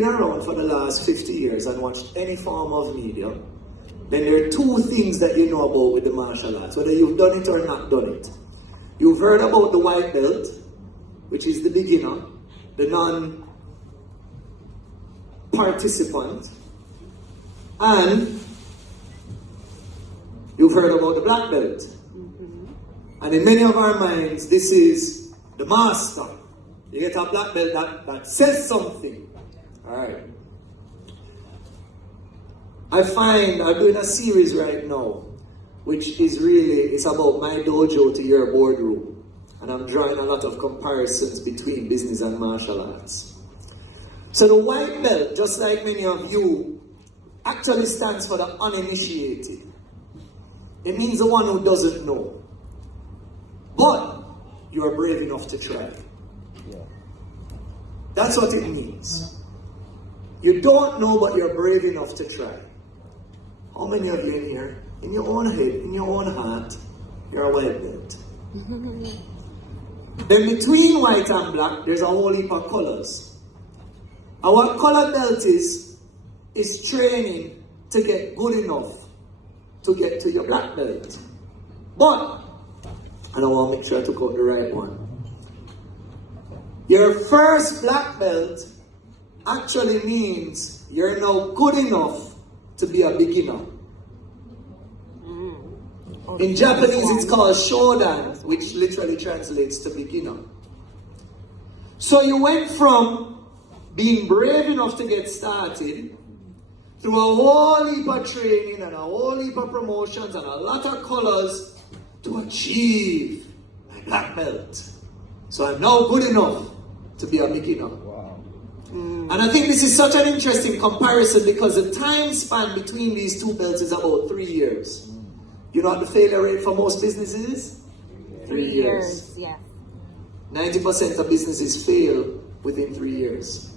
been around for the last 50 years and watched any form of media, then there are two things that you know about with the martial arts, whether you've done it or not done it. You've heard about the white belt, which is the beginner, the non-participant, and you've heard about the black belt. And in many of our minds, this is the master. You get a black belt that says something. Alright. I find I'm doing a series right now, which is really, it's about my dojo to your boardroom. And I'm drawing a lot of comparisons between business and martial arts. So the white belt, just like many of you, actually stands for the uninitiated. It means the one who doesn't know. But you are brave enough to try. Yeah. That's what it means. You don't know, but you're brave enough to try. How many of you in here, in your own head, in your own heart, you're a white belt? Then between white and black, there's a whole heap of colors. And what color belt is training to get good enough to get to your black belt. But, and I want to make sure I took out the right one. Your first black belt actually means you're now good enough to be a beginner. In Japanese, it's called shodan, which literally translates to beginner. So you went from being brave enough to get started through a whole heap of training and a whole heap of promotions and a lot of colors to achieve my black belt. So I'm now good enough to be a beginner. Wow. And I think this is such an interesting comparison because the time span between these two belts is about 3 years. You know what the failure rate for most businesses is? 3 years. Yeah. 90% of businesses fail within 3 years.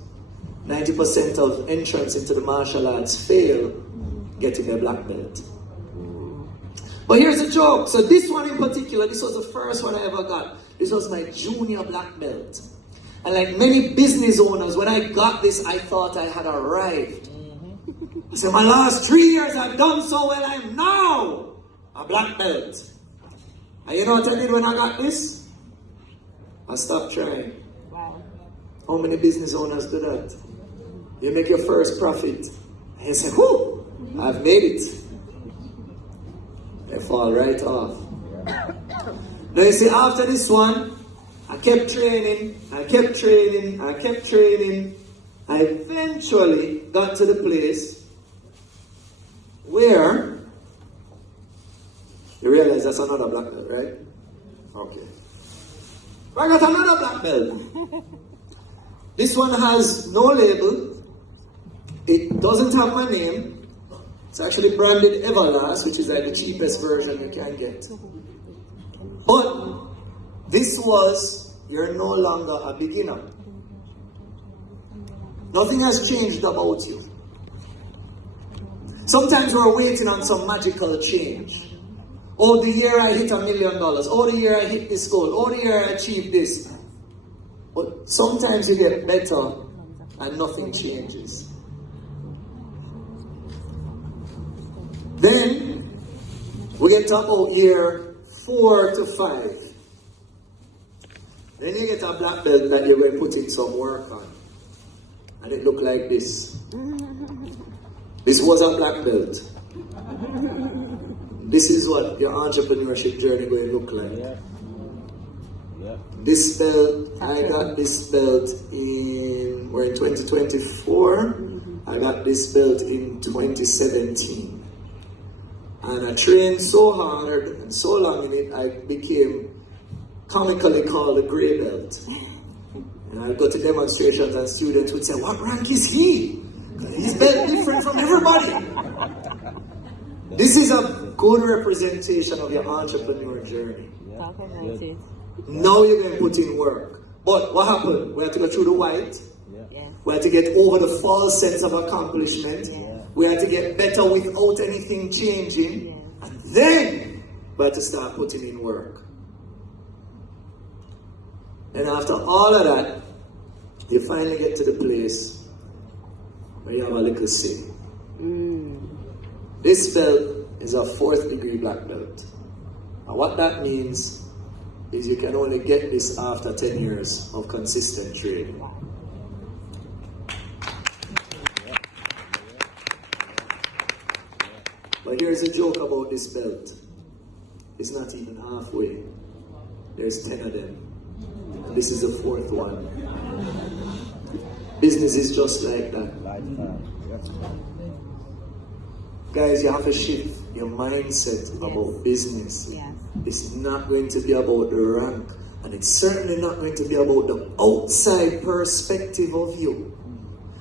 90% of entrants into the martial arts fail getting their black belt. But here's the joke. So this one in particular, this was the first one I ever got. This was my junior black belt. And like many business owners, when I got this, I thought I had arrived. I said, my last 3 years I've done so well, I'm now a black belt. And you know what I did when I got this? I stopped trying. Wow. How many business owners do that? You make your first profit, and you say, whoo, I've made it. They fall right off. Now you see, after this one, I kept training, I kept training, I kept training. I eventually got to the place where you realize that's another black belt, right? Okay. I got another black belt. This one has no label. It doesn't have my name. It's actually branded Everlast, which is like the cheapest version you can get. But this was, you're no longer a beginner. Nothing has changed about you. Sometimes we're waiting on some magical change. Oh, the year I hit $1 million. Oh, the year I hit this goal. Oh, the year I achieved this. But sometimes you get better and nothing changes. Then we get to about year 4 to 5. Then you get a black belt that you're going to put in some work on. And it looked like this. This was a black belt. This is what your entrepreneurship journey going to look like. Yeah. Yeah. This belt, I got this belt we're in 2024. I got this belt in 2017. And I trained so hard and so long in it, I became comically called a gray belt. And I'd go to demonstrations and students would say, what rank is he? He's belt different from everybody. This is a good representation of your entrepreneur journey. Yeah. Now you're going to put in work. But what happened? We had to go through the white. Yeah. We had to get over the false sense of accomplishment. Yeah. We had to get better without anything changing. Yeah. And then we had to start putting in work. And after all of that, you finally get to the place where you have a little say. This belt is a 4th degree black belt. And what that means is you can only get this after 10 years of consistent training. But here's a joke about this belt. It's not even halfway. There's 10 of them. And this is the 4th one. Business is just like that. Guys, you have to shift your mindset about business. Yes. It's not going to be about the rank, and it's certainly not going to be about the outside perspective of you.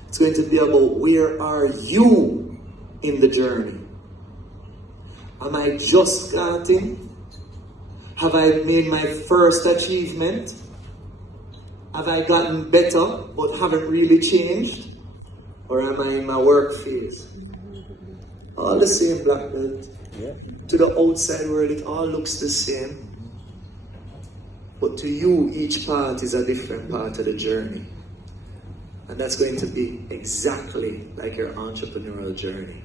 It's going to be about where are you in the journey. Am I just starting? Have I made my first achievement? Have I gotten better but haven't really changed? Or am I in my work phase? All the same black belt. Yeah. To the outside world, it all looks the same. But to you, each part is a different part of the journey. And that's going to be exactly like your entrepreneurial journey.